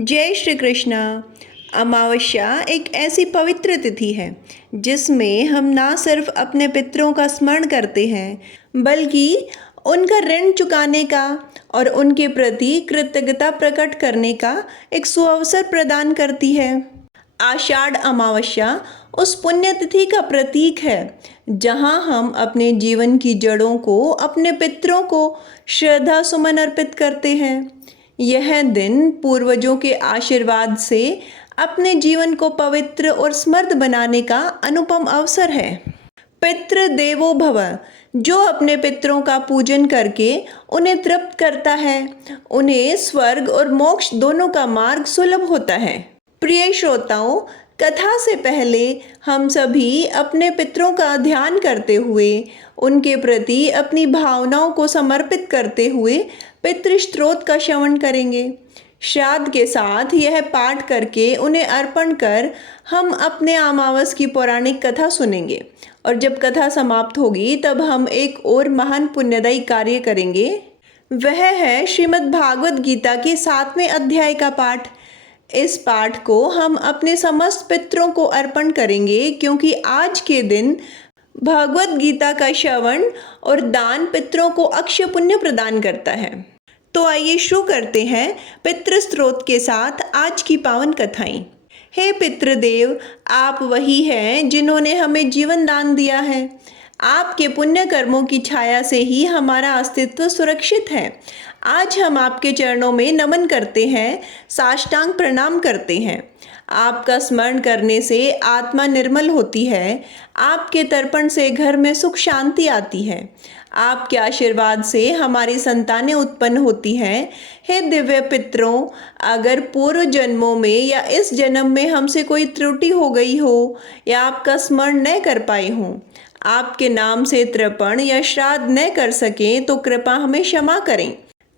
जय श्री कृष्णा। अमावस्या एक ऐसी पवित्र तिथि है जिसमें हम ना सिर्फ अपने पितरों का स्मरण करते हैं बल्कि उनका ऋण चुकाने का और उनके प्रति कृतज्ञता प्रकट करने का एक सुअवसर प्रदान करती है। आषाढ़ अमावस्या उस पुण्यतिथि का प्रतीक है जहां हम अपने जीवन की जड़ों को अपने पितरों को श्रद्धा सुमन अर्पित करते हैं। यह दिन पूर्वजों के आशीर्वाद से अपने जीवन को पवित्र और समृद्ध बनाने का अनुपम अवसर है। पितृ देवो भव, जो अपने पितरों का पूजन करके उन्हें तृप्त करता है, उन्हें स्वर्ग और मोक्ष दोनों का मार्ग सुलभ होता है। प्रिय श्रोताओं, कथा से पहले हम सभी अपने पितरों का ध्यान करते हुए उनके प्रति अपनी भावनाओं को समर्पित करते हुए पितृ स्तोत्र का श्रवण करेंगे। श्राद्ध के साथ यह पाठ करके उन्हें अर्पण कर हम अपने अमावस की पौराणिक कथा सुनेंगे और जब कथा समाप्त होगी तब हम एक और महान पुण्यदायी कार्य करेंगे। वह है श्रीमद् भागवत गीता के 7वें अध्याय का पाठ। इस पाठ को हम अपने समस्त पितरों को अर्पण करेंगे क्योंकि आज के दिन भगवत गीता का श्रवण और दान पितरों को अक्षय पुण्य प्रदान करता है। तो आइए शुरू करते हैं पितृ स्तोत्र के साथ आज की पावन कथाएं। हे पितृदेव, आप वही हैं जिन्होंने हमें जीवन दान दिया है। आपके पुण्य कर्मों की छाया से ही हमारा अस्तित्व सुरक्षित है। आज हम आपके चरणों में नमन करते हैं, साष्टांग प्रणाम करते हैं। आपका स्मरण करने से आत्मा निर्मल होती है। आपके तर्पण से घर में सुख शांति आती है। आपके आशीर्वाद से हमारी संतानें उत्पन्न होती हैं। हे दिव्य पितरों, अगर पूर्व जन्मों में या इस जन्म में हमसे कोई त्रुटि हो गई हो या आपका स्मरण न कर पाए हों, आपके नाम से तर्पण या श्राद्ध न कर सकें तो कृपा हमें क्षमा करें।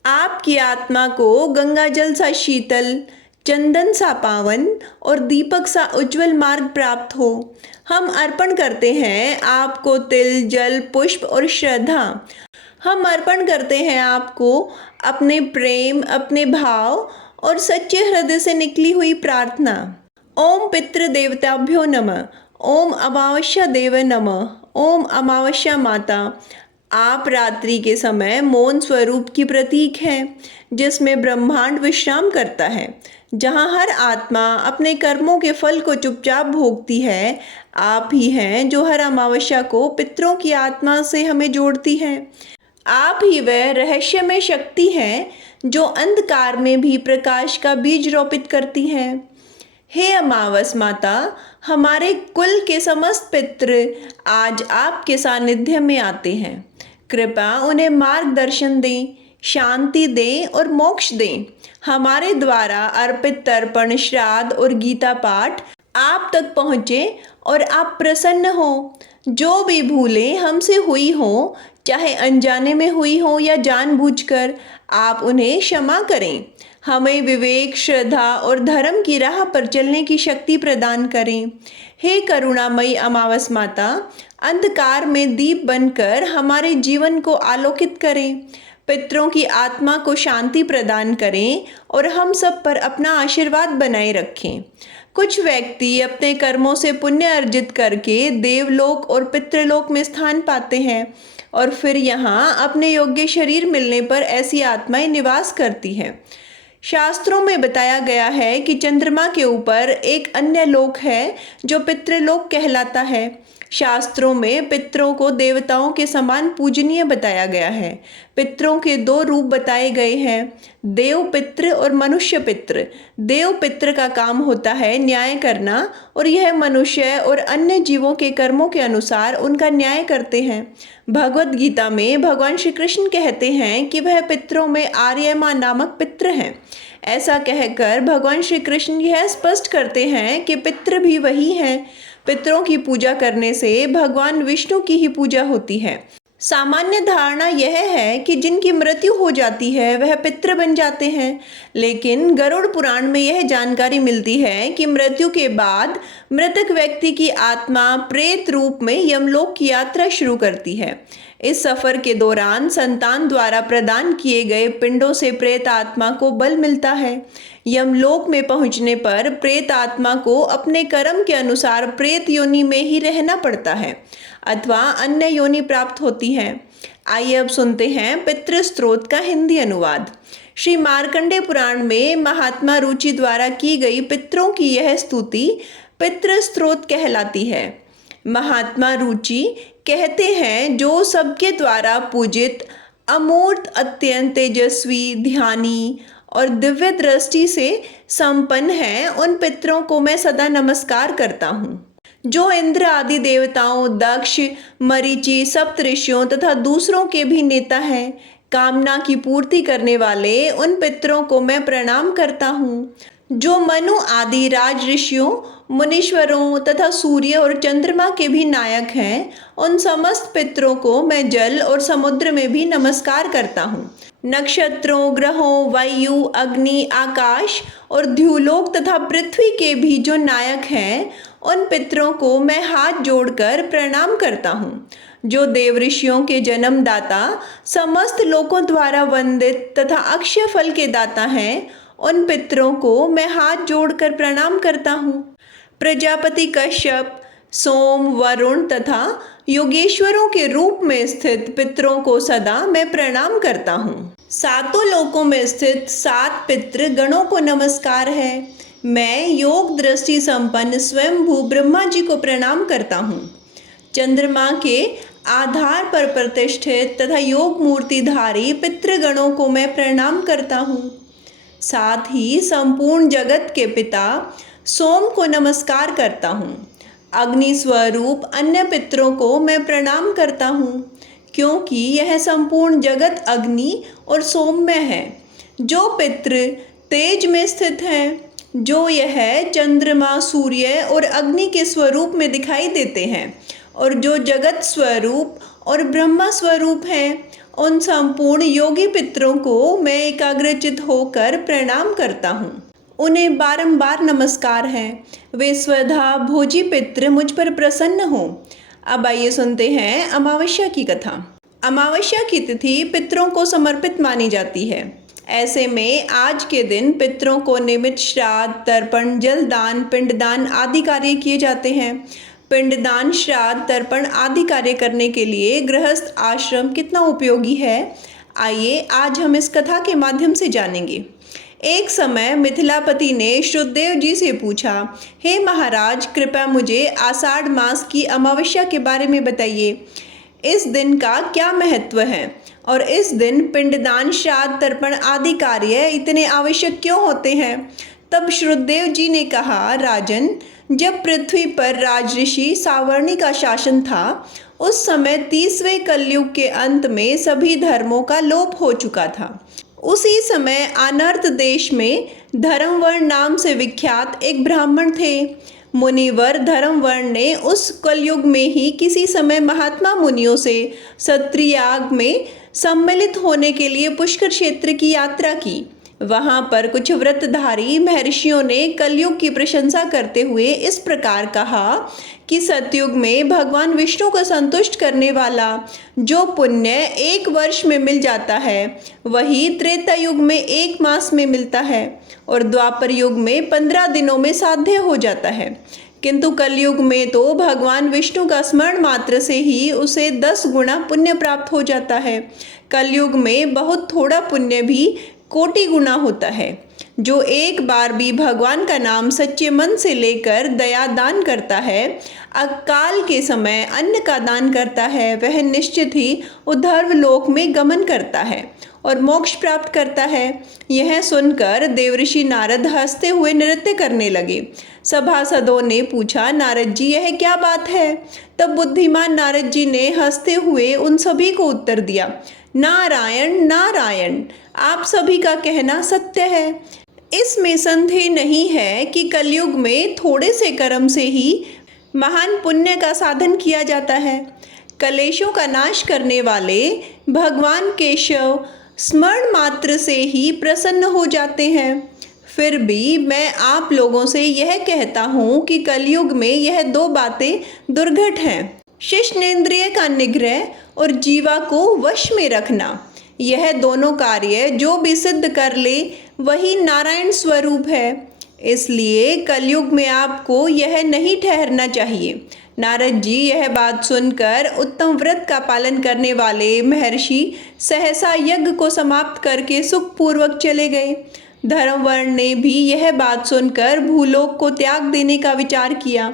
आपकी आत्मा को गंगा जल सा शीतल, चंदन सा पावन और दीपक सा उज्जवल मार्ग प्राप्त हो। हम अर्पण करते हैं आपको तिल, जल, पुष्प और श्रद्धा। हम अर्पण करते हैं आपको अपने प्रेम, अपने भाव और सच्चे हृदय से निकली हुई प्रार्थना। ओम पितृ देवताभ्यो नमः। ओम अमावस्या देव नमः। ओम अमावस्या माता। आप रात्रि के समय मौन स्वरूप की प्रतीक हैं जिसमें ब्रह्मांड विश्राम करता है। जहाँ हर आत्मा अपने कर्मों के फल को चुपचाप भोगती है, आप ही हैं जो हर अमावस्या को पितरों की आत्मा से हमें जोड़ती हैं। आप ही वह रहस्यमय शक्ति हैं जो अंधकार में भी प्रकाश का बीज रोपित करती हैं। हे अमावस माता, हमारे कुल के समस्त पितृ आज आपके सानिध्य में आते हैं। कृपा उन्हें मार्गदर्शन दें, शांति दें और मोक्ष दें। हमारे द्वारा अर्पित तर्पण, श्राद्ध और गीता पाठ आप तक पहुँचे और आप प्रसन्न हो। जो भी भूलें हमसे हुई हो, चाहे अनजाने में हुई हो या जानबूझकर, आप उन्हें क्षमा करें। हमें विवेक, श्रद्धा और धर्म की राह पर चलने की शक्ति प्रदान करें। हे करुणामयी अमावस माता, अंधकार में दीप बनकर हमारे जीवन को आलोकित करें। पितरों की आत्मा को शांति प्रदान करें और हम सब पर अपना आशीर्वाद बनाए रखें। कुछ व्यक्ति अपने कर्मों से पुण्य अर्जित करके देवलोक और पितृलोक में स्थान पाते हैं और फिर यहाँ अपने योग्य शरीर मिलने पर ऐसी आत्माएं निवास करती हैं। शास्त्रों में बताया गया है कि चंद्रमा के ऊपर एक अन्य लोक है जो पितृलोक कहलाता है। शास्त्रों में पितरों को देवताओं के समान पूजनीय बताया गया है। पितरों के 2 रूप बताए गए हैं, देव पितृ और मनुष्य पितृ। देव पितृ का काम होता है न्याय करना और यह मनुष्य और अन्य जीवों के कर्मों के अनुसार उनका न्याय करते हैं। भगवत गीता में भगवान श्री कृष्ण कहते हैं कि वह पितरों में आर्यमा नामक पितृ हैं। ऐसा कहकर भगवान श्री कृष्ण यह स्पष्ट करते हैं कि पितृ भी वही हैं। पितरों की पूजा करने से भगवान विष्णु की ही पूजा होती है। सामान्य धारणा यह है कि जिनकी मृत्यु हो जाती है वह पितृ बन जाते हैं, लेकिन गरुड़ पुराण में यह जानकारी मिलती है कि मृत्यु के बाद मृतक व्यक्ति की आत्मा प्रेत रूप में यमलोक की यात्रा शुरू करती है। इस सफर के दौरान संतान द्वारा प्रदान किए गए पिंडों से प्रेत आत्मा को बल मिलता है। यमलोक में पहुंचने पर प्रेत आत्मा को अपने कर्म के अनुसार प्रेत योनि में ही रहना पड़ता है अथवा अन्य योनि प्राप्त होती है। आइए अब सुनते हैं पितृ स्त्रोत का हिंदी अनुवाद। श्री मार्कंडेय पुराण में महात्मा रुचि द्वारा की गई पितरों की यह स्तुति पितृ स्त्रोत कहलाती है। महात्मा रुचि कहते हैं, जो सबके द्वारा पूजित, अमूर्त, अत्यंत तेजस्वी, ध्यानी और दिव्य दृष्टि से संपन्न हैं, उन पितरों को मैं सदा नमस्कार करता हूँ। जो इंद्र आदि देवताओं, दक्ष, मरीचि, सप्तऋषियों तथा दूसरों के भी नेता हैं, कामना की पूर्ति करने वाले, उन पितरों को मैं प्रणाम करता हूँ। जो मनु आदि राज ऋषियों, मुनीश्वरों तथा सूर्य और चंद्रमा के भी नायक हैं, उन समस्त पितरों को मैं जल और समुद्र में भी नमस्कार करता हूँ। नक्षत्रों, ग्रहों, वायु, अग्नि, आकाश और द्युलोक तथा पृथ्वी के भी जो नायक हैं, उन पितरों को मैं हाथ जोड़कर प्रणाम करता हूँ। जो देव ऋषियों के जन्मदाता, समस्त लोकों द्वारा वंदित तथा अक्षय फल के दाता हैं, उन पितरों को मैं हाथ जोड़कर प्रणाम करता हूँ। प्रजापति कश्यप, सोम, वरुण तथा योगेश्वरों के रूप में स्थित पितरों को सदा मैं प्रणाम करता हूँ। सातों लोकों में स्थित 7 पितृ गणों को नमस्कार है। मैं योग दृष्टि संपन्न स्वयंभू ब्रह्मा जी को प्रणाम करता हूँ। चंद्रमा के आधार पर प्रतिष्ठित तथा योग मूर्तिधारी पितृगणों को मैं प्रणाम करता हूँ। साथ ही संपूर्ण जगत के पिता सोम को नमस्कार करता हूँ। अग्नि स्वरूप अन्य पितरों को मैं प्रणाम करता हूँ, क्योंकि यह संपूर्ण जगत अग्नि और सोम में है। जो पितृ तेज में स्थित हैं, जो यह चंद्रमा, सूर्य और अग्नि के स्वरूप में दिखाई देते हैं, और जो जगत स्वरूप और ब्रह्मा स्वरूप हैं, उन संपूर्ण योगी पितरों को मैं एकाग्रचित होकर प्रणाम करता हूँ। उन्हें बारंबार नमस्कार है। वे स्वधा भोजी पितृ मुझ पर प्रसन्न हो। अब आइए सुनते हैं अमावस्या की कथा। अमावस्या की तिथि पितरों को समर्पित मानी जाती है। ऐसे में आज के दिन पितरों को निमित्त श्राद्ध, तर्पण, जलदान, पिंडदान आदि कार्य किए जाते हैं। पिंडदान, श्राद्ध, तर्पण आदि कार्य करने के लिए गृहस्थ आश्रम कितना उपयोगी है, आइए आज हम इस कथा के माध्यम से जानेंगे। एक समय मिथिलापति ने श्रुतदेव जी से पूछा, हे महाराज, कृपया मुझे आषाढ़ मास की अमावस्या के बारे में बताइए। इस दिन का क्या महत्व है और इस दिन पिंडदान, श्राद्ध, तर्पण आदि कार्य इतने आवश्यक क्यों होते हैं? तब श्रुतदेव जी ने कहा, राजन, जब पृथ्वी पर राजऋषि सावर्णी का शासन था, उस समय 30वें कलयुग के अंत में सभी धर्मों का लोप हो चुका था। उसी समय अनर्त देश में धर्मवर्ण नाम से विख्यात एक ब्राह्मण थे। मुनिवर धर्मवर्ण ने उस कलयुग में ही किसी समय महात्मा मुनियों से सत्रयाग में सम्मिलित होने के लिए पुष्कर क्षेत्र की यात्रा की। वहाँ पर कुछ व्रतधारी महर्षियों ने कलयुग की प्रशंसा करते हुए इस प्रकार कहा कि सतयुग में भगवान विष्णु को संतुष्ट करने वाला जो पुण्य 1 वर्ष में मिल जाता है, वही त्रेता युग में 1 मास में मिलता है और द्वापर युग में 15 दिनों में साध्य हो जाता है। किंतु कलयुग में तो भगवान विष्णु का स्मरण मात्र से ही उसे 10 गुना पुण्य प्राप्त हो जाता है। कलयुग में बहुत थोड़ा पुण्य भी कोटि गुना होता है। जो एक बार भी भगवान का नाम सच्चे मन से लेकर दया दान करता है, अकाल के समय अन्न का दान करता है, वह निश्चित ही उद्धर्व लोक में गमन करता है और मोक्ष प्राप्त करता है। यह सुनकर देवऋषि नारद हंसते हुए नृत्य करने लगे। सभासदों ने पूछा, नारद जी, यह क्या बात है? तब बुद्धिमान नारद जी ने हंसते हुए उन सभी को उत्तर दिया, नारायण नारायण, आप सभी का कहना सत्य है। इसमें संदेह नहीं है कि कलयुग में थोड़े से कर्म से ही महान पुण्य का साधन किया जाता है। कलेशों का नाश करने वाले भगवान केशव स्मरण मात्र से ही प्रसन्न हो जाते हैं। फिर भी मैं आप लोगों से यह कहता हूँ कि कलयुग में यह 2 बातें दुर्घट हैं। शिश्नेंद्रिय का निग्रह और जीवा को वश में रखना, यह दोनों कार्य जो भी सिद्ध कर ले वही नारायण स्वरूप है। इसलिए कलयुग में आपको यह नहीं ठहरना चाहिए। नारद जी यह बात सुनकर उत्तम व्रत का पालन करने वाले महर्षि सहसा यज्ञ को समाप्त करके सुखपूर्वक चले गए। धर्मवर्ण ने भी यह बात सुनकर भूलोक को त्याग देने का विचार किया।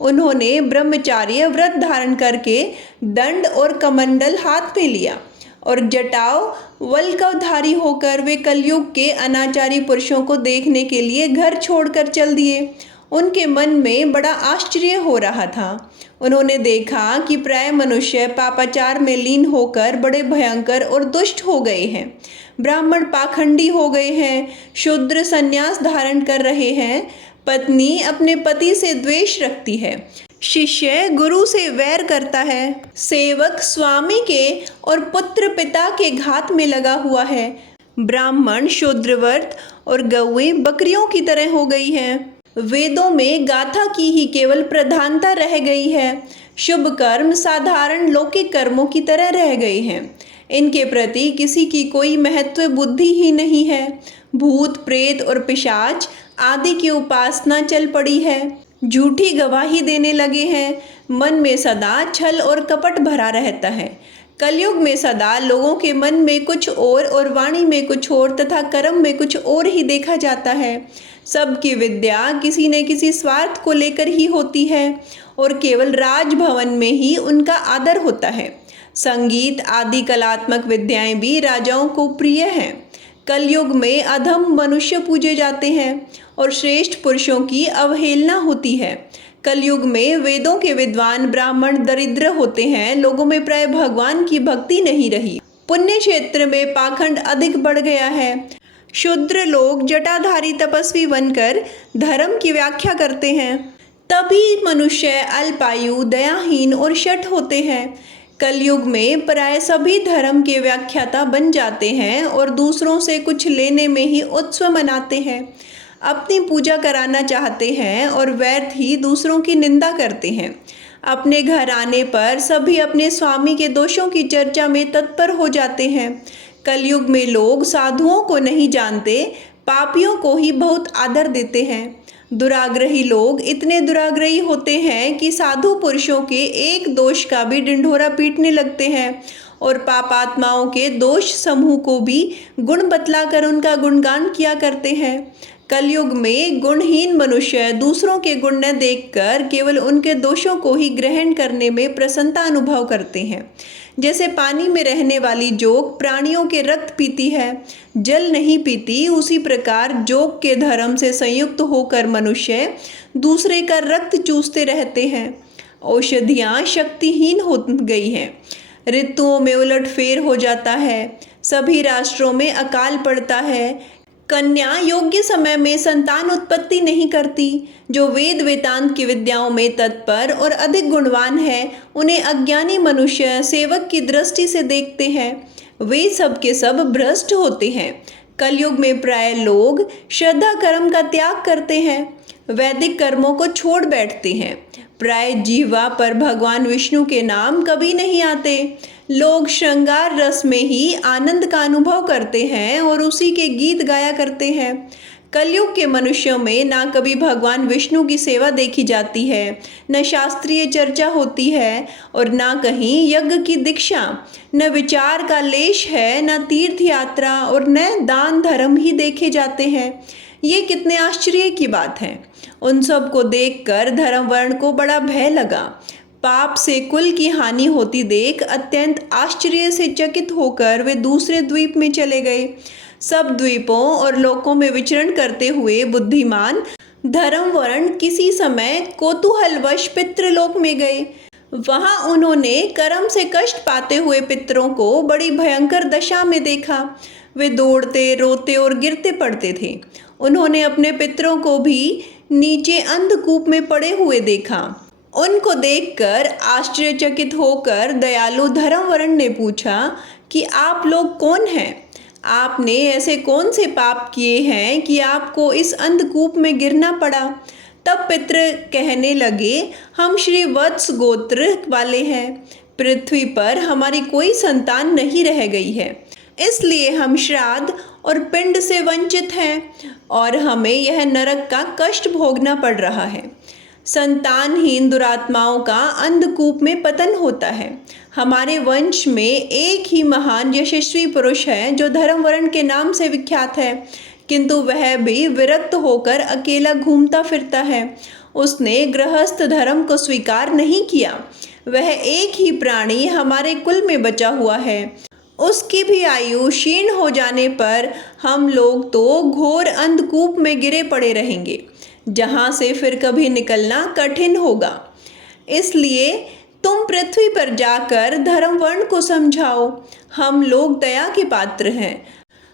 उन्होंने ब्रह्मचार्य व्रत धारण करके दंड और कमंडल हाथ में लिया और जटाओ वल्कवधारी होकर वे कलयुग के अनाचारी पुरुषों को देखने के लिए घर छोड़कर चल दिए। उनके मन में बड़ा आश्चर्य हो रहा था। उन्होंने देखा कि प्राय मनुष्य पापाचार में लीन होकर बड़े भयंकर और दुष्ट हो गए हैं। ब्राह्मण पाखंडी हो गए हैं, शूद्र संन्यास धारण कर रहे हैं, पत्नी अपने पति से द्वेष रखती है, शिष्य गुरु से वैर करता है, सेवक स्वामी के और पुत्र पिता के घात में लगा हुआ है, ब्राह्मण शूद्रव्रत और गौएं बकरियों की तरह हो गई हैं। वेदों में गाथा की ही केवल प्रधानता रह गई है। शुभ कर्म साधारण लौकिक कर्मों की तरह रह गए हैं। इनके प्रति किसी की कोई महत्व बुद्धि ही नहीं है। भूत प्रेत और पिशाच आदि की उपासना चल पड़ी है। झूठी गवाही देने लगे हैं। मन में सदा छल और कपट भरा रहता है। कलयुग में सदा लोगों के मन में कुछ और वाणी में कुछ और तथा कर्म में कुछ और ही देखा जाता है। सबकी विद्या किसी न किसी स्वार्थ को लेकर ही होती है और केवल राजभवन में ही उनका आदर होता है। संगीत आदि कलात्मक विद्याएं भी राजाओं को प्रिय हैं। कलयुग में अधम मनुष्य पूजे जाते हैं और श्रेष्ठ पुरुषों की अवहेलना होती है। कलयुग में वेदों के विद्वान ब्राह्मण दरिद्र होते हैं। लोगों में प्राय भगवान की भक्ति नहीं रही। पुण्य क्षेत्र में पाखंड अधिक बढ़ गया है। शूद्र लोग जटाधारी तपस्वी बनकर धर्म की व्याख्या करते हैं। तभी मनुष्य अल्पायु, दयाहीन और शठ होते हैं। कलयुग में प्राय सभी धर्म के व्याख्याता बन जाते हैं और दूसरों से कुछ लेने में ही उत्सव मनाते हैं। अपनी पूजा कराना चाहते हैं और व्यर्थ ही दूसरों की निंदा करते हैं। अपने घर आने पर सभी अपने स्वामी के दोषों की चर्चा में तत्पर हो जाते हैं। कलयुग में लोग साधुओं को नहीं जानते, पापियों को ही बहुत आदर देते हैं। दुराग्रही लोग इतने दुराग्रही होते हैं कि साधु पुरुषों के एक दोष का भी ढिंढोरा पीटने लगते हैं और पापात्माओं के दोष समूह को भी गुण बतलाकर उनका गुणगान किया करते हैं। कलयुग में गुणहीन मनुष्य दूसरों के गुण न देखकर केवल उनके दोषों को ही ग्रहण करने में प्रसन्नता अनुभव करते हैं। जैसे पानी में रहने वाली जोक प्राणियों के रक्त पीती है, जल नहीं पीती, उसी प्रकार जोक के धर्म से संयुक्त होकर मनुष्य दूसरे का रक्त चूसते रहते हैं। औषधियाँ शक्तिहीन हो गई हैं। ऋतुओं में उलटफेर हो जाता है। सभी राष्ट्रों में अकाल पड़ता है। कन्या योग्य समय में संतान उत्पत्ति नहीं करती। जो वेद वेदांत की विद्याओं में तत्पर और अधिक गुणवान है, उन्हें अज्ञानी मनुष्य सेवक की दृष्टि से देखते हैं। वे सब के सब भ्रष्ट होते हैं। कलयुग में प्राय लोग श्रद्धा कर्म का त्याग करते हैं, वैदिक कर्मों को छोड़ बैठते हैं। प्राय जीवा पर भगवान विष्णु के नाम कभी नहीं आते। लोग श्रृंगार रस में ही आनंद का अनुभव करते हैं और उसी के गीत गाया करते हैं। कलयुग के मनुष्यों में ना कभी भगवान विष्णु की सेवा देखी जाती है, न शास्त्रीय चर्चा होती है और ना कहीं यज्ञ की दीक्षा। न विचार का लेश है, न तीर्थ यात्रा और न दान धर्म ही देखे जाते हैं। ये कितने आश्चर्य की बात है। उन सब को देखकर धर्मवर्ण को बड़ा भय लगा। पाप से कुल की हानि होती देख अत्यंत आश्चर्य से चकित होकर वे दूसरे द्वीप में चले गए। सब द्वीपों और लोकों में विचरण करते हुए बुद्धिमान धर्मवर्ण किसी समय कौतूहलवश पितृलोक में गए। वहां उन्होंने कर्म से कष्ट पाते हुए पितरों को बड़ी भयंकर दशा में देखा। वे दौड़ते, रोते और गिरते पड़ते थे। उन्होंने अपने पितरों को भी नीचे अंधकूप में पड़े हुए देखा। उनको देखकर आश्चर्यचकित होकर दयालु धर्मवर्ण ने पूछा कि आप लोग कौन हैं? आपने ऐसे कौन से पाप किए हैं कि आपको इस अंधकूप में गिरना पड़ा? तब पितृ कहने लगे, हम श्री वत्स गोत्र वाले हैं। पृथ्वी पर हमारी कोई संतान नहीं रह गई है, इसलिए हम श्राद्ध और पिंड से वंचित हैं और हमें यह नरक का कष्ट भोगना पड़ रहा है। संतानहीन दुरात्माओं का अंधकूप में पतन होता है। हमारे वंश में एक ही महान यशस्वी पुरुष है जो धर्मवर्ण के नाम से विख्यात है, किंतु वह भी विरक्त होकर अकेला घूमता फिरता है। उसने गृहस्थ धर्म को स्वीकार नहीं किया। वह एक ही प्राणी हमारे कुल में बचा हुआ है। उसकी भी आयु क्षीण हो जाने पर हम लोग तो घोर अंधकूप में गिरे पड़े रहेंगे, जहाँ से फिर कभी निकलना कठिन होगा। इसलिए तुम पृथ्वी पर जाकर धर्मवर्ण को समझाओ। हम लोग दया के पात्र हैं।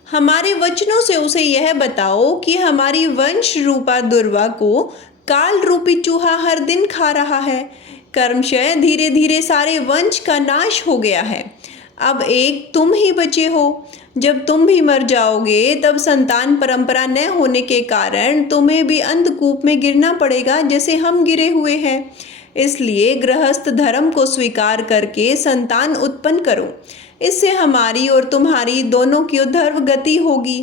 हमारे वचनों से उसे यह बताओ कि हमारी वंश रूपा दुर्वा को काल रूपी चूहा हर दिन खा रहा है। कर्मशः धीरे धीरे सारे वंश का नाश हो गया है। अब एक तुम ही बचे हो। जब तुम भी मर जाओगे तब संतान परंपरा न होने के कारण तुम्हें भी अंधकूप में गिरना पड़ेगा, जैसे हम गिरे हुए हैं। इसलिए गृहस्थ धर्म को स्वीकार करके संतान उत्पन्न करो। इससे हमारी और तुम्हारी दोनों की उद्धर्व गति होगी।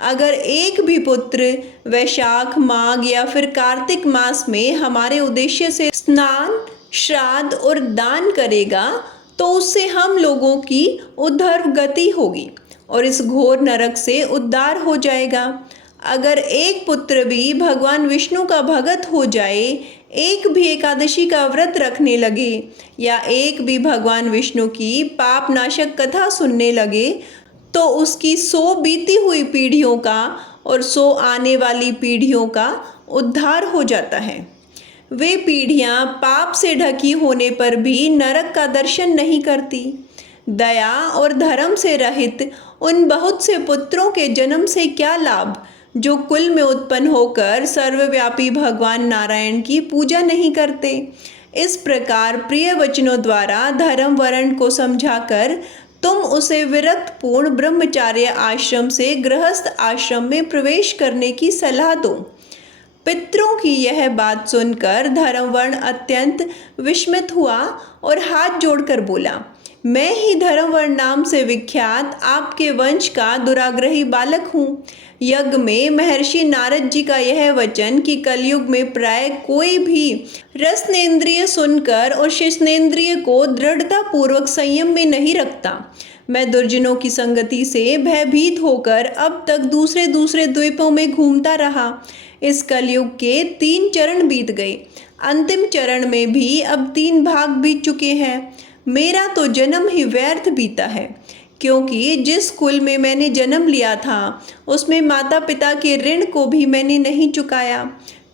अगर एक भी पुत्र वैशाख, माघ या फिर कार्तिक मास में हमारे उद्देश्य से स्नान, श्राद्ध और दान करेगा तो उससे हम लोगों की उद्धर्व गति होगी और इस घोर नरक से उद्धार हो जाएगा। अगर एक पुत्र भी भगवान विष्णु का भगत हो जाए, एक भी एकादशी का व्रत रखने लगे या एक भी भगवान विष्णु की पाप नाशक कथा सुनने लगे, तो उसकी 100 बीती हुई पीढ़ियों का और 100 आने वाली पीढ़ियों का उद्धार हो जाता है। वे पीढ़ियां पाप से ढकी होने पर भी नरक का दर्शन नहीं करती। दया और धर्म से रहित उन बहुत से पुत्रों के जन्म से क्या लाभ, जो कुल में उत्पन्न होकर सर्वव्यापी भगवान नारायण की पूजा नहीं करते। इस प्रकार प्रिय वचनों द्वारा धर्म वर्ण को समझाकर तुम उसे विरक्त पूर्ण ब्रह्मचार्य आश्रम से गृहस्थ आश्रम में प्रवेश करने की सलाह दो। पितरों की यह बात सुनकर धर्मवर्ण अत्यंत विस्मित हुआ और हाथ जोड़कर बोला, मैं ही धर्मवर्ण नाम से विख्यात आपके वंश का दुराग्रही बालक हूँ। यज्ञ में महर्षि नारद जी का यह वचन कि कलयुग में प्राय कोई भी रसनेन्द्रिय सुनकर और शिष्नेन्द्रिय को दृढ़ता पूर्वक संयम में नहीं रखता। मैं दुर्जनों की संगति से भयभीत होकर अब तक दूसरे दूसरे द्वीपों में घूमता रहा। इस कलयुग के 3 चरण बीत गए। अंतिम चरण में भी अब 3 भाग बीत चुके हैं। मेरा तो जन्म ही व्यर्थ बीता है, क्योंकि जिस कुल में मैंने जन्म लिया था उसमें माता पिता के ऋण को भी मैंने नहीं चुकाया।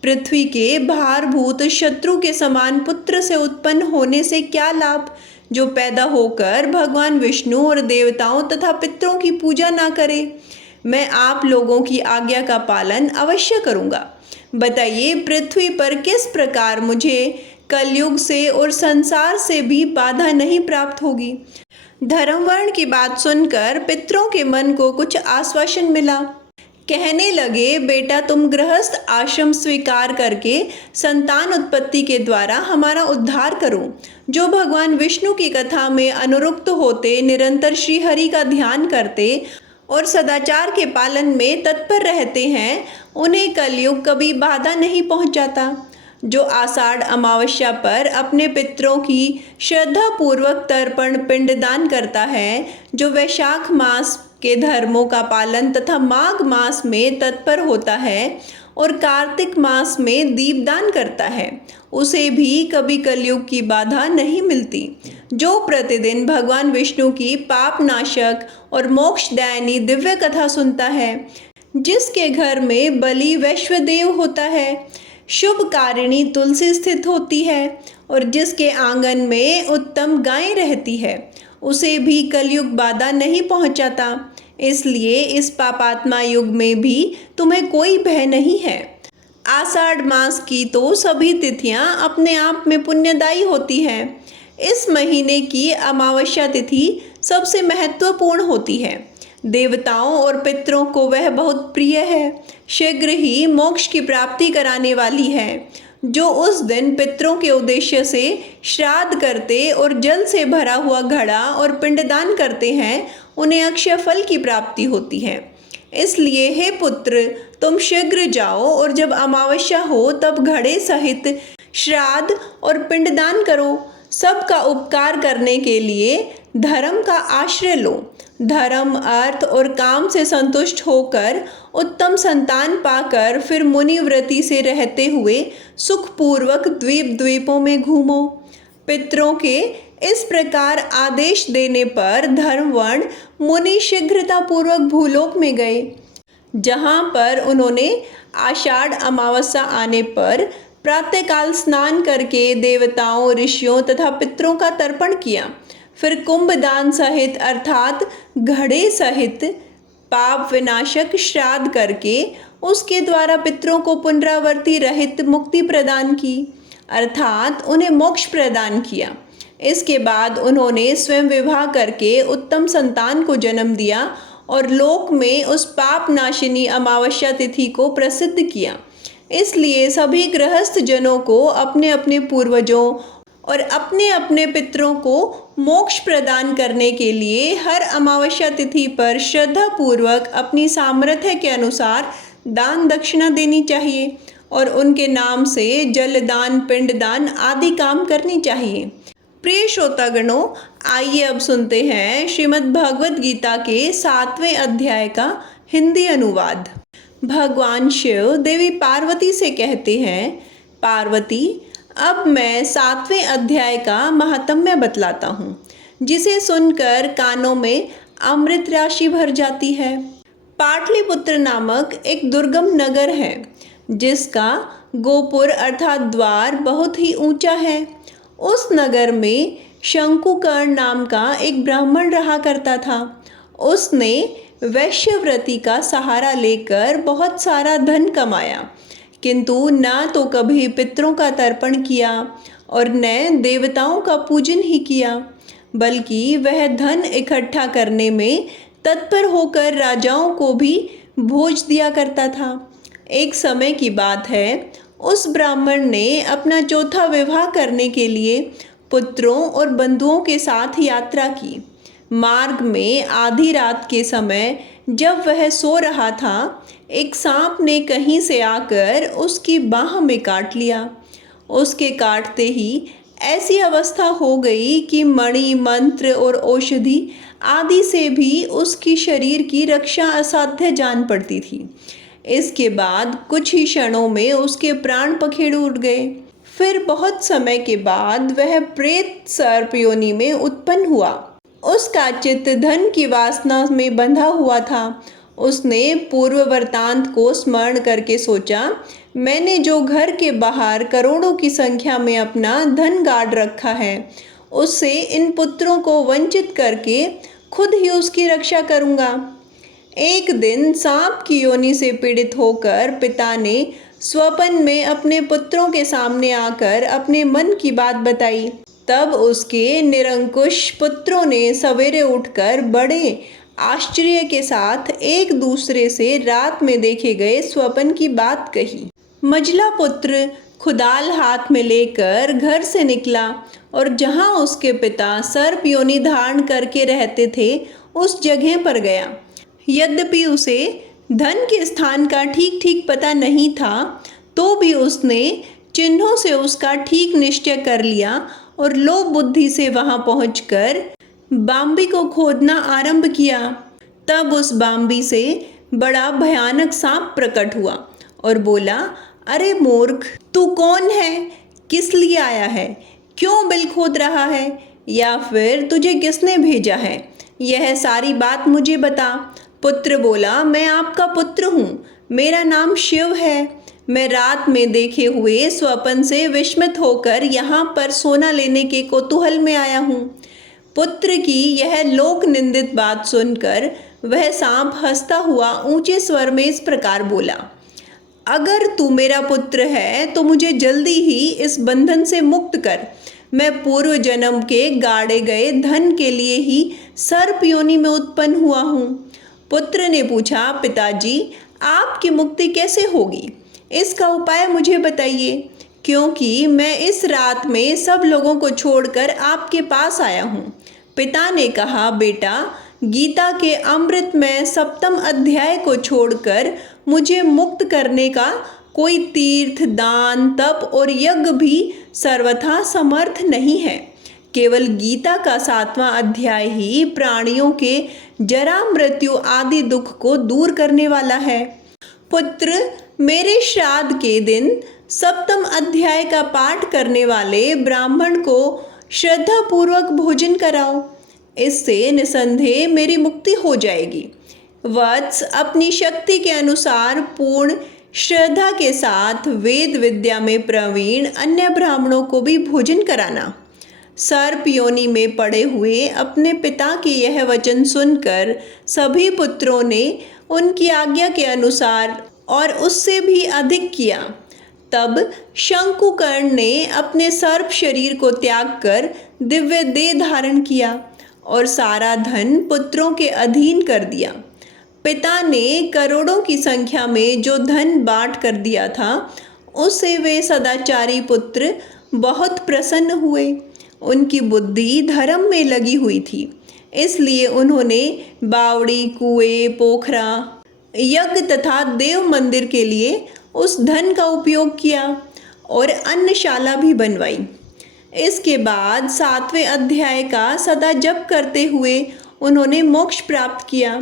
पृथ्वी के भारभूत शत्रु के समान पुत्र से उत्पन्न होने से क्या लाभ, जो पैदा होकर भगवान विष्णु और देवताओं तथा पितरों की पूजा ना करे। मैं आप लोगों की आज्ञा का पालन अवश्य करूँगा। बताइए, पृथ्वी पर किस प्रकार मुझे कलयुग से और संसार से भी बाधा नहीं प्राप्त होगी। धर्मवर्ण की बात सुनकर पितरों के मन को कुछ आश्वासन मिला। कहने लगे, बेटा तुम गृहस्थ आश्रम स्वीकार करके संतान उत्पत्ति के द्वारा हमारा उद्धार करो। जो भगवान विष्णु की कथा में अनुरक्त होते, निरंतर श्री हरि का ध्यान करते और सदाचार के पालन में तत्पर रहते हैं, उन्हें कलयुग कभी बाधा नहीं पहुंचाता। जो आषाढ़ अमावस्या पर अपने पितरों की श्रद्धा पूर्वक तर्पण पिंडदान करता है, जो वैशाख मास के धर्मों का पालन तथा माघ मास में तत्पर होता है और कार्तिक मास में दीपदान करता है, उसे भी कभी कलयुग की बाधा नहीं मिलती। जो प्रतिदिन भगवान विष्णु की पाप नाशक और मोक्षदायिनी दिव्य कथा सुनता है, जिसके घर में बलि वैश्वदेव होता है, शुभ कारिणी तुलसी स्थित होती है और जिसके आंगन में उत्तम गाय रहती है, उसे भी कलयुग बाधा नहीं पहुंचाता। इसलिए इस पापात्मा युग में भी तुम्हें कोई भय नहीं है। आषाढ़ मास की तो सभी तिथियां अपने आप में पुण्यदायी होती हैं। इस महीने की अमावस्या तिथि सबसे महत्वपूर्ण होती है। देवताओं और पितरों को वह बहुत प्रिय है, शीघ्र ही मोक्ष की प्राप्ति कराने वाली है। जो उस दिन पितरों के उद्देश्य से श्राद्ध करते और जल से भरा हुआ घड़ा और पिंडदान करते हैं, उन्हें अक्षय फल की प्राप्ति होती है। इसलिए हे पुत्र, तुम शीघ्र जाओ और जब अमावस्या हो तब घड़े सहित श्राद्ध और पिंडदान करो। सबका उपकार करने के लिए धर्म का आश्रय लो। धर्म, अर्थ और काम से संतुष्ट होकर उत्तम संतान पाकर फिर मुनिव्रति से रहते हुए सुखपूर्वक द्वीपों में घूमो। पितरों के इस प्रकार आदेश देने पर धर्मवर्ण मुनि शीघ्रतापूर्वक भूलोक में गए, जहाँ पर उन्होंने आषाढ़ अमावस्या आने पर प्रातःकाल स्नान करके देवताओं, ऋषियों तथा पितरों का तर्पण किया। फिर कुंभदान सहित अर्थात घड़े सहित पाप विनाशक श्राद्ध करके उसके द्वारा पितरों को पुनरावृत्ति रहित मुक्ति प्रदान की, अर्थात उन्हें मोक्ष प्रदान किया। इसके बाद उन्होंने स्वयं विवाह करके उत्तम संतान को जन्म दिया और लोक में उस पाप नाशिनी अमावस्या तिथि को प्रसिद्ध किया। इसलिए सभी गृहस्थ जनों को अपने अपने पूर्वजों और अपने अपने पितरों को मोक्ष प्रदान करने के लिए हर अमावस्या तिथि पर श्रद्धा पूर्वक अपनी सामर्थ्य के अनुसार दान दक्षिणा देनी चाहिए और उनके नाम से जलदान, पिंडदान आदि काम करनी चाहिए। प्रिय श्रोतागणों, आइए अब सुनते हैं श्रीमद् भगवद गीता के 7वें अध्याय का हिंदी अनुवाद। भगवान शिव देवी पार्वती से कहते हैं, पार्वती, अब मैं 7वें अध्याय का महात्म्य बतलाता हूँ, जिसे सुनकर कानों में अमृत राशि भर जाती है। पाटलिपुत्र नामक एक दुर्गम नगर है, जिसका गोपुर अर्थात द्वार बहुत ही ऊंचा है। उस नगर में शंकुकर्ण नाम का एक ब्राह्मण रहा करता था। उसने वैश्यव्रति का सहारा लेकर बहुत सारा धन कमाया, किंतु न तो कभी पितरों का तर्पण किया और न देवताओं का पूजन ही किया, बल्कि वह धन इकट्ठा करने में तत्पर होकर राजाओं को भी भोज दिया करता था। एक समय की बात है, उस ब्राह्मण ने अपना चौथा विवाह करने के लिए पुत्रों और बंधुओं के साथ यात्रा की। मार्ग में आधी रात के समय जब वह सो रहा था, एक सांप ने कहीं से आकर उसकी बाह में काट लिया। उसके काटते ही ऐसी अवस्था हो गई कि मणि, मंत्र और औषधि आदि से भी उसकी शरीर की रक्षा असाध्य जान पड़ती थी। इसके बाद कुछ ही क्षणों में उसके प्राण पखेरु उड़ गए। फिर बहुत समय के बाद वह प्रेत सर्प योनि में उत्पन्न हुआ। उसका चित्त धन की वासना में बंधा हुआ था। उसने पूर्व वृत्तांत को स्मरण करके सोचा, मैंने जो घर के बाहर करोड़ों की संख्या में अपना धन गाड़ रखा है, उससे इन पुत्रों को वंचित करके खुद ही उसकी रक्षा करूँगा। एक दिन सांप की योनि से पीड़ित होकर पिता ने स्वप्न में अपने पुत्रों के सामने आकर अपने मन की बात बताई। तब उसके निरंकुश पुत्रों ने सवेरे उठकर बड़े आश्चर्य के साथ एक दूसरे से रात में देखे गए स्वप्न की बात कही। मझला पुत्र खुदाल हाथ में लेकर घर से निकला और जहाँ उसके पिता सर्प योनि धारण करके रहते थे, उस जगह पर गया। यद्यपि उसे धन के स्थान का ठीक ठीक पता नहीं था, तो भी उसने चिन्हों से उसका ठीक निश्चय कर लिया और लोभ बुद्धि से वहां पहुंचकर बाम्बी को खोदना आरंभ किया। तब उस बाम्बी से बड़ा भयानक सांप प्रकट हुआ और बोला, अरे मूर्ख, तू कौन है? किस लिए आया है? क्यों बिल खोद रहा है? या फिर तुझे किसने भेजा है? यह सारी बात मुझे बता। पुत्र बोला, मैं आपका पुत्र हूँ, मेरा नाम शिव है। मैं रात में देखे हुए स्वप्न से विस्मित होकर यहाँ पर सोना लेने के कौतूहल में आया हूँ। पुत्र की यह लोक निंदित बात सुनकर वह सांप हंसता हुआ ऊंचे स्वर में इस प्रकार बोला, अगर तू मेरा पुत्र है तो मुझे जल्दी ही इस बंधन से मुक्त कर। मैं पूर्व जन्म के गाड़े गए धन के लिए ही सर्प योनि में उत्पन्न हुआ हूँ। पुत्र ने पूछा, पिताजी, आपकी मुक्ति कैसे होगी? इसका उपाय मुझे बताइए, क्योंकि मैं इस रात में सब लोगों को छोड़कर आपके पास आया हूँ। पिता ने कहा, बेटा, गीता के अमृतमय 7वें अध्याय को छोड़कर मुझे मुक्त करने का कोई तीर्थ, दान, तप और यज्ञ भी सर्वथा समर्थ नहीं है। केवल गीता का 7वां अध्याय ही प्राणियों के जरा, मृत्यु आदि दुख को दूर करने वाला है। पुत्र, मेरे श्राद्ध के दिन 7वें अध्याय का पाठ करने वाले ब्राह्मण को श्रद्धापूर्वक भोजन कराओ। इससे निसंदेह मेरी मुक्ति हो जाएगी। वत्स, अपनी शक्ति के अनुसार पूर्ण श्रद्धा के साथ वेद विद्या में प्रवीण अन्य ब्राह्मणों को भी भोजन कराना। सर्प योनि में पड़े हुए अपने पिता के यह वचन सुनकर सभी पुत्रों ने उनकी आज्ञा के अनुसार और उससे भी अधिक किया। तब शंकुकर्ण ने अपने सर्प शरीर को त्याग कर दिव्य देह धारण किया और सारा धन पुत्रों के अधीन कर दिया। पिता ने करोड़ों की संख्या में जो धन बांट कर दिया था, उससे वे सदाचारी पुत्र बहुत प्रसन्न हुए। उनकी बुद्धि धर्म में लगी हुई थी, इसलिए उन्होंने बावड़ी, कुएं, पोखरा, यज्ञ तथा देव मंदिर के लिए उस धन का उपयोग किया और अन्नशाला भी बनवाई। इसके बाद 7वें अध्याय का सदा जप करते हुए उन्होंने मोक्ष प्राप्त किया।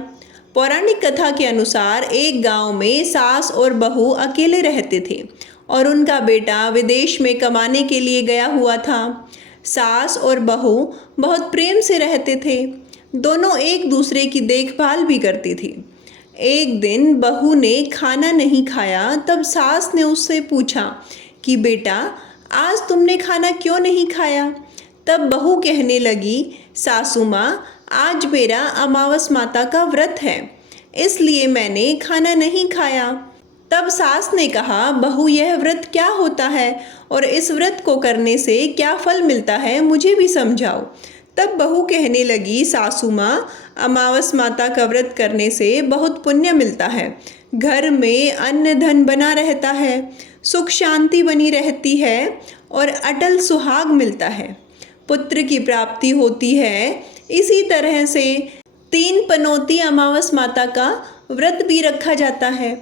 पौराणिक कथा के अनुसार एक गांव में सास और बहू अकेले रहते थे और उनका बेटा विदेश में कमाने के लिए गया हुआ था। सास और बहू बहुत प्रेम से रहते थे। दोनों एक दूसरे की देखभाल भी करती थी। एक दिन बहू ने खाना नहीं खाया, तब सास ने उससे पूछा कि बेटा, आज तुमने खाना क्यों नहीं खाया? तब बहू कहने लगी, सासू माँ, आज मेरा अमावस माता का व्रत है, इसलिए मैंने खाना नहीं खाया। तब सास ने कहा, बहू, यह व्रत क्या होता है और इस व्रत को करने से क्या फल मिलता है, मुझे भी समझाओ। तब बहू कहने लगी, सासू माँ, अमावस माता का व्रत करने से बहुत पुण्य मिलता है। घर में अन्न धन बना रहता है, सुख शांति बनी रहती है और अटल सुहाग मिलता है, पुत्र की प्राप्ति होती है। इसी तरह से 3 पनौती अमावस माता का व्रत भी रखा जाता है।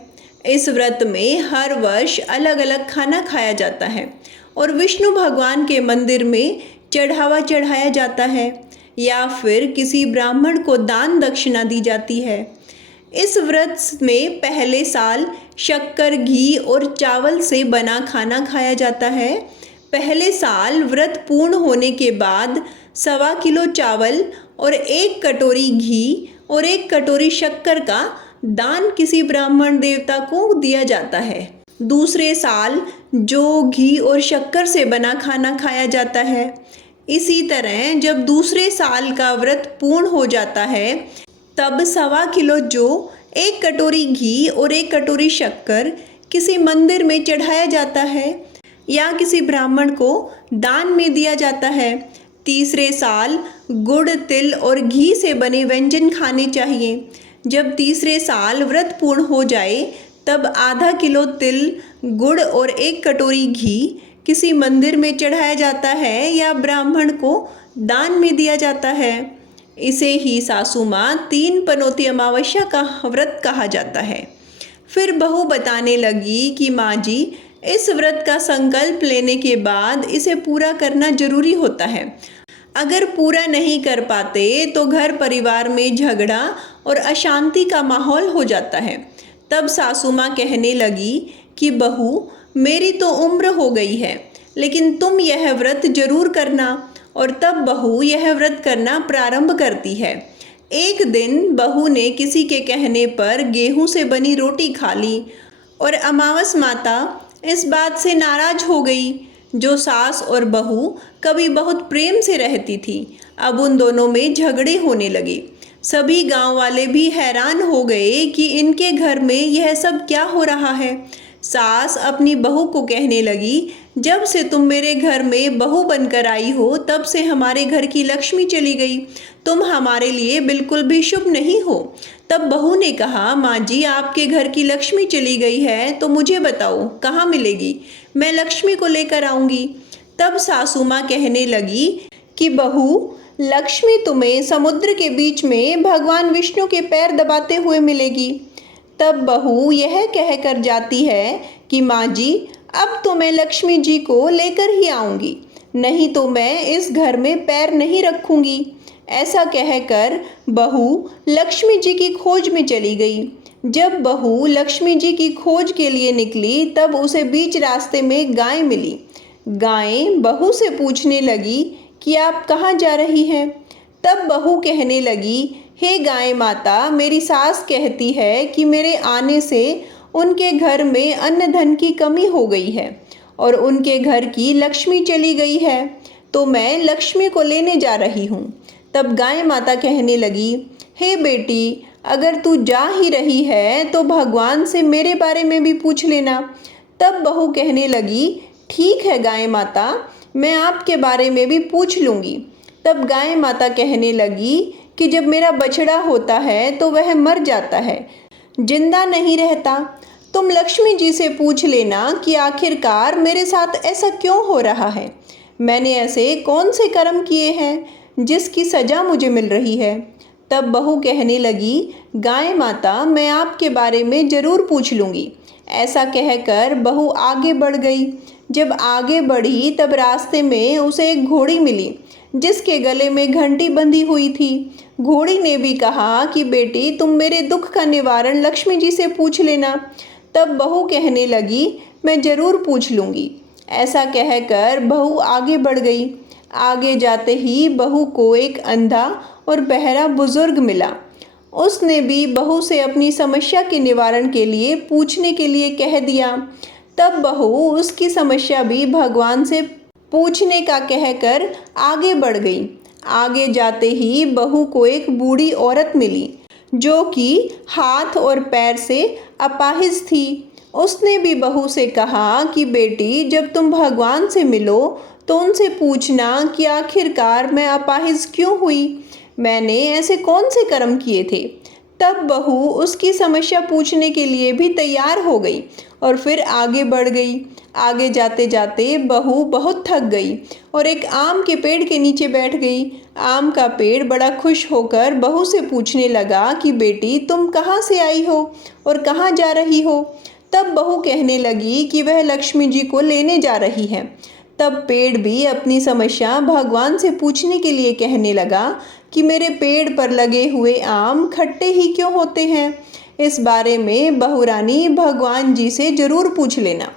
इस व्रत में हर वर्ष अलग अलग खाना खाया जाता है और विष्णु भगवान के मंदिर में चढ़ावा चढ़ाया जाता है या फिर किसी ब्राह्मण को दान दक्षिणा दी जाती है। इस व्रत में पहले साल शक्कर, घी और चावल से बना खाना खाया जाता है। पहले साल व्रत पूर्ण होने के बाद 1.25 किलो चावल और 1 कटोरी घी और 1 कटोरी शक्कर का दान किसी ब्राह्मण देवता को दिया जाता है। दूसरे साल जो घी और शक्कर से बना खाना खाया जाता है। इसी तरह जब दूसरे साल का व्रत पूर्ण हो जाता है, तब 1.25 किलो जो, 1 कटोरी घी और 1 कटोरी शक्कर किसी मंदिर में चढ़ाया जाता है या किसी ब्राह्मण को दान में दिया जाता है। तीसरे साल गुड़, तिल और घी से बने व्यंजन खाने चाहिए। जब तीसरे साल व्रत पूर्ण हो जाए, तब ½ किलो तिल, गुड़ और 1 कटोरी घी किसी मंदिर में चढ़ाया जाता है या ब्राह्मण को दान में दिया जाता है। इसे ही सासू माँ 3 पनौती अमावस्या का व्रत कहा जाता है। फिर बहू बताने लगी कि माँ जी, इस व्रत का संकल्प लेने के बाद इसे पूरा करना जरूरी होता है। अगर पूरा नहीं कर पाते तो घर परिवार में झगड़ा और अशांति का माहौल हो जाता है। तब सासू माँ कहने लगी कि बहू, मेरी तो उम्र हो गई है, लेकिन तुम यह व्रत जरूर करना। और तब बहू यह व्रत करना प्रारंभ करती है। एक दिन बहू ने किसी के कहने पर गेहूं से बनी रोटी खा ली और अमावस माता इस बात से नाराज हो गई। जो सास और बहू कभी बहुत प्रेम से रहती थी, अब उन दोनों में झगड़े होने लगे। सभी गांव वाले भी हैरान हो गए कि इनके घर में यह सब क्या हो रहा है। सास अपनी बहू को कहने लगी, जब से तुम मेरे घर में बहू बनकर आई हो, तब से हमारे घर की लक्ष्मी चली गई। तुम हमारे लिए बिल्कुल भी शुभ नहीं हो। तब बहू ने कहा, माँ जी आपके घर की लक्ष्मी चली गई है, तो मुझे बताओ कहाँ मिलेगी, मैं लक्ष्मी को लेकर आऊँगी। तब सासू माँ कहने लगी कि बहू, लक्ष्मी तुम्हें समुद्र के बीच में भगवान विष्णु के पैर दबाते हुए मिलेगी। तब बहू यह कहकर जाती है कि माँ जी अब तो मैं लक्ष्मी जी को लेकर ही आऊँगी, नहीं तो मैं इस घर में पैर नहीं रखूँगी। ऐसा कहकर बहू लक्ष्मी जी की खोज में चली गई। जब बहू लक्ष्मी जी की खोज के लिए निकली तब उसे बीच रास्ते में गाय मिली। गाय बहू से पूछने लगी कि आप कहाँ जा रही हैं। तब बहू कहने लगी, हे गाय माता, मेरी सास कहती है कि मेरे आने से उनके घर में अन्न धन की कमी हो गई है और उनके घर की लक्ष्मी चली गई है, तो मैं लक्ष्मी को लेने जा रही हूँ। तब गाय माता कहने लगी, हे बेटी, अगर तू जा ही रही है तो भगवान से मेरे बारे में भी पूछ लेना। तब बहू कहने लगी, ठीक है गाय माता, मैं आपके बारे में भी पूछ लूँगी। तब गाय माता कहने लगी कि जब मेरा बछड़ा होता है तो वह मर जाता है, जिंदा नहीं रहता। तुम लक्ष्मी जी से पूछ लेना कि आखिरकार मेरे साथ ऐसा क्यों हो रहा है, मैंने ऐसे कौन से कर्म किए हैं जिसकी सज़ा मुझे मिल रही है। तब बहू कहने लगी, गाय माता, मैं आपके बारे में ज़रूर पूछ लूँगी। ऐसा कहकर बहू आगे बढ़ गई। जब आगे बढ़ी तब रास्ते में उसे एक घोड़ी मिली जिसके गले में घंटी बंधी हुई थी। घोड़ी ने भी कहा कि बेटी, तुम मेरे दुख का निवारण लक्ष्मी जी से पूछ लेना। तब बहू कहने लगी, मैं ज़रूर पूछ लूँगी। ऐसा कहकर बहू आगे बढ़ गई। आगे जाते ही बहू को एक अंधा और बहरा बुजुर्ग मिला। उसने भी बहू से अपनी समस्या के निवारण के लिए पूछने के लिए कह दिया। तब बहू उसकी समस्या भी भगवान से पूछने का कहकर आगे बढ़ गई। आगे जाते ही बहू को एक बूढ़ी औरत मिली जो कि हाथ और पैर से अपाहिज थी। उसने भी बहू से कहा कि बेटी, जब तुम भगवान से मिलो तो उनसे पूछना कि आखिरकार मैं अपाहिज क्यों हुई, मैंने ऐसे कौन से कर्म किए थे। तब बहू उसकी समस्या पूछने के लिए भी तैयार हो गई और फिर आगे बढ़ गई। आगे जाते जाते बहू बहुत थक गई और एक आम के पेड़ के नीचे बैठ गई। आम का पेड़ बड़ा खुश होकर बहू से पूछने लगा कि बेटी, तुम कहाँ से आई हो और कहाँ जा रही हो। तब बहू कहने लगी कि वह लक्ष्मी जी को लेने जा रही है। तब पेड़ भी अपनी समस्या भगवान से पूछने के लिए कहने लगा कि मेरे पेड़ पर लगे हुए आम खट्टे ही क्यों होते हैं, इस बारे में बहू रानी भगवान जी से ज़रूर पूछ लेना।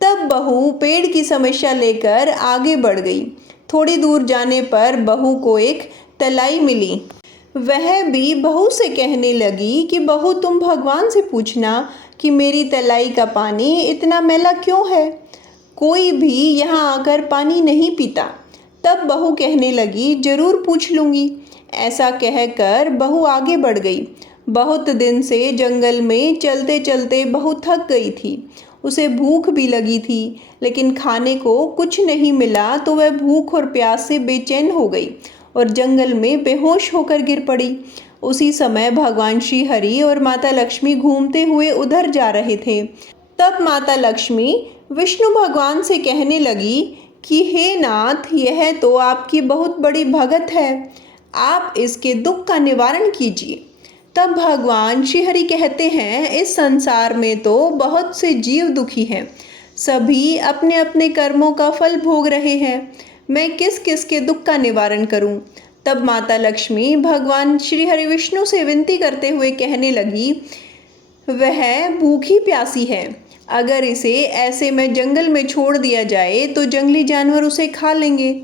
तब बहू पेड़ की समस्या लेकर आगे बढ़ गई। थोड़ी दूर जाने पर बहू को एक तलाई मिली। वह भी बहू से कहने लगी कि बहू, तुम भगवान से पूछना कि मेरी तलाई का पानी इतना मैला क्यों है, कोई भी यहाँ आकर पानी नहीं पीता। तब बहू कहने लगी, ज़रूर पूछ लूँगी। ऐसा कहकर बहू आगे बढ़ गई। बहुत दिन से जंगल में चलते चलते बहू थक गई थी। उसे भूख भी लगी थी, लेकिन खाने को कुछ नहीं मिला तो वह भूख और प्यास से बेचैन हो गई और जंगल में बेहोश होकर गिर पड़ी। उसी समय भगवान श्री हरि और माता लक्ष्मी घूमते हुए उधर जा रहे थे। तब माता लक्ष्मी विष्णु भगवान से कहने लगी कि हे नाथ, यह तो आपकी बहुत बड़ी भगत है, आप इसके दुख का निवारण कीजिए। तब भगवान श्री हरि कहते हैं, इस संसार में तो बहुत से जीव दुखी हैं, सभी अपने अपने कर्मों का फल भोग रहे हैं, मैं किस किस के दुख का निवारण करूं। तब माता लक्ष्मी भगवान श्री हरि विष्णु से विनती करते हुए कहने लगी, वह भूखी प्यासी है, अगर इसे ऐसे में जंगल में छोड़ दिया जाए तो जंगली जानवर उसे खा लेंगे।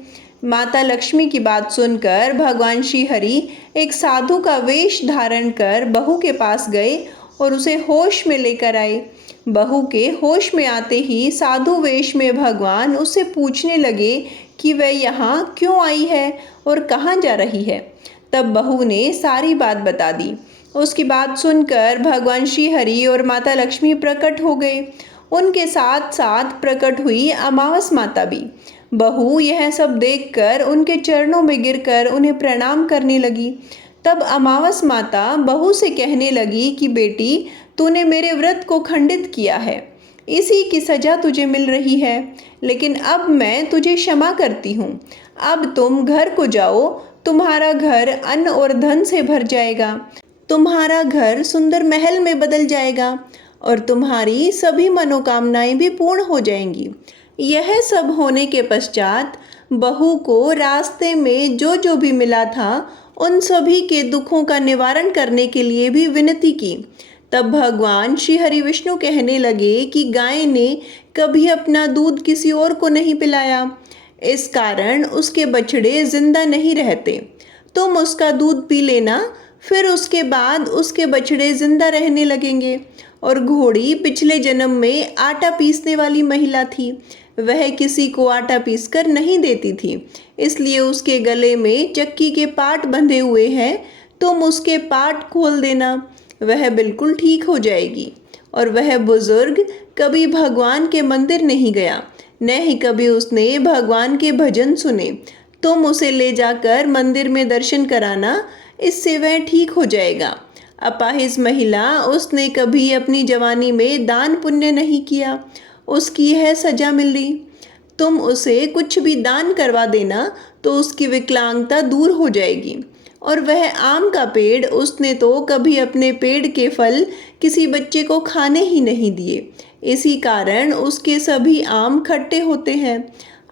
माता लक्ष्मी की बात सुनकर भगवान श्री हरि एक साधु का वेश धारण कर बहू के पास गए और उसे होश में लेकर आए। बहू के होश में आते ही साधु वेश में भगवान उससे पूछने लगे कि वह यहाँ क्यों आई है और कहाँ जा रही है। तब बहू ने सारी बात बता दी। उसकी बात सुनकर भगवान श्री हरि और माता लक्ष्मी प्रकट हो गए। उनके साथ साथ प्रकट हुई अमावस माता भी। बहू यह सब देखकर उनके चरणों में गिरकर उन्हें प्रणाम करने लगी। तब अमावस माता बहू से कहने लगी कि बेटी, तूने मेरे व्रत को खंडित किया है, इसी की सजा तुझे मिल रही है। लेकिन अब मैं तुझे क्षमा करती हूँ। अब तुम घर को जाओ, तुम्हारा घर अन्न और धन से भर जाएगा, तुम्हारा घर सुंदर महल में बदल जाएगा और तुम्हारी सभी मनोकामनाएं भी पूर्ण हो जाएंगी। यह सब होने के पश्चात बहू को रास्ते में जो जो भी मिला था उन सभी के दुखों का निवारण करने के लिए भी विनती की। तब भगवान श्री हरि विष्णु कहने लगे कि गाय ने कभी अपना दूध किसी और को नहीं पिलाया, इस कारण उसके बछड़े जिंदा नहीं रहते। तुम उसका दूध पी लेना, फिर उसके बाद उसके बछड़े जिंदा रहने लगेंगे। और घोड़ी पिछले जन्म में आटा पीसने वाली महिला थी, वह किसी को आटा पीसकर नहीं देती थी, इसलिए उसके गले में चक्की के पाट बंधे हुए हैं। तुम उसके पाट खोल देना, वह बिल्कुल ठीक हो जाएगी। और वह बुजुर्ग कभी भगवान के मंदिर नहीं गया, न ही कभी उसने भगवान के भजन सुने। तुम उसे ले जाकर मंदिर में दर्शन कराना, इससे वह ठीक हो जाएगा। अपाहिज महिला, उसने कभी अपनी जवानी में दान पुण्य नहीं किया, उसकी यह सजा मिल रही। तुम उसे कुछ भी दान करवा देना तो उसकी विकलांगता दूर हो जाएगी। और वह आम का पेड़, उसने तो कभी अपने पेड़ के फल किसी बच्चे को खाने ही नहीं दिए, इसी कारण उसके सभी आम खट्टे होते हैं।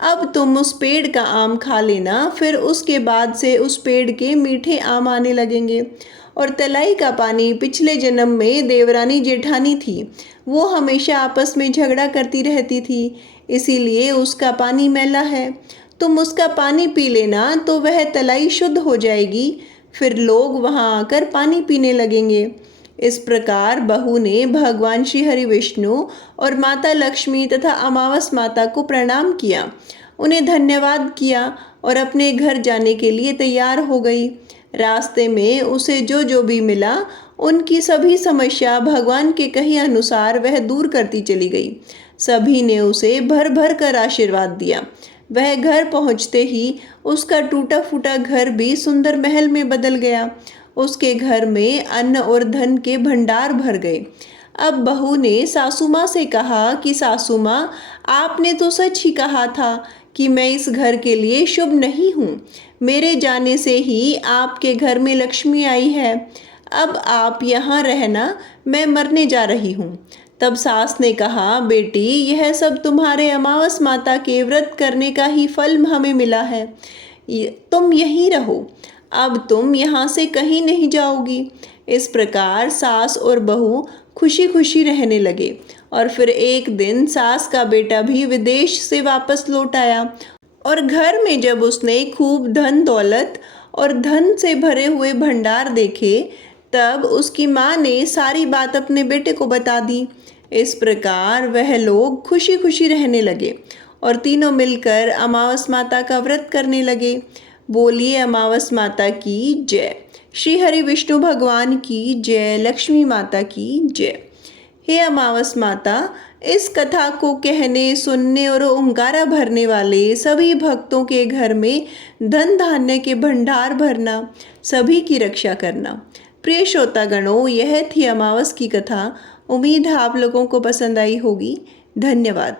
अब तुम उस पेड़ का आम खा लेना, फिर उसके बाद से उस पेड़ के मीठे आम आने लगेंगे। और तलाई का पानी पिछले जन्म में देवरानी जेठानी थी, वो हमेशा आपस में झगड़ा करती रहती थी, इसीलिए उसका पानी मैला है। तुम उसका पानी पी लेना तो वह तलाई शुद्ध हो जाएगी, फिर लोग वहाँ आकर पानी पीने लगेंगे। इस प्रकार बहू ने भगवान श्री हरि विष्णु और माता लक्ष्मी तथा अमावस माता को प्रणाम किया, उन्हें धन्यवाद किया और अपने घर जाने के लिए तैयार हो गई। रास्ते में उसे जो जो भी मिला, उनकी सभी समस्या भगवान के कहे अनुसार वह दूर करती चली गई। सभी ने उसे भर भर कर आशीर्वाद दिया। वह घर पहुंचते ही उसका टूटा फूटा घर भी सुंदर महल में बदल गया। उसके घर में अन्न और धन के भंडार भर गए। अब बहू ने सासू माँ से कहा कि सासू माँ, आपने तो सच ही कहा था कि मैं इस घर के लिए शुभ नहीं हूँ। मेरे जाने से ही आपके घर में लक्ष्मी आई है। अब आप यहाँ रहना, मैं मरने जा रही हूँ। तब सास ने कहा, बेटी, यह सब तुम्हारे अमावस माता के व्रत करने का ही फल हमें मिला है, तुम यहीं रहो, अब तुम यहाँ से कहीं नहीं जाओगी। इस प्रकार सास और बहू खुशी खुशी रहने लगे। और फिर एक दिन सास का बेटा भी विदेश से वापस लौट आया और घर में जब उसने खूब धन दौलत और धन से भरे हुए भंडार देखे, तब उसकी माँ ने सारी बात अपने बेटे को बता दी। इस प्रकार वह लोग खुशी खुशी रहने लगे और तीनों मिलकर अमावस माता का व्रत करने लगे। बोलिए अमावस माता की जय, श्री हरि विष्णु भगवान की जय, लक्ष्मी माता की जय। हे अमावस माता, इस कथा को कहने, सुनने और ओंकारा भरने वाले सभी भक्तों के घर में धन धान्य के भंडार भरना, सभी की रक्षा करना। प्रिय श्रोतागणों, यह थी अमावस की कथा। उम्मीद है आप लोगों को पसंद आई होगी। धन्यवाद।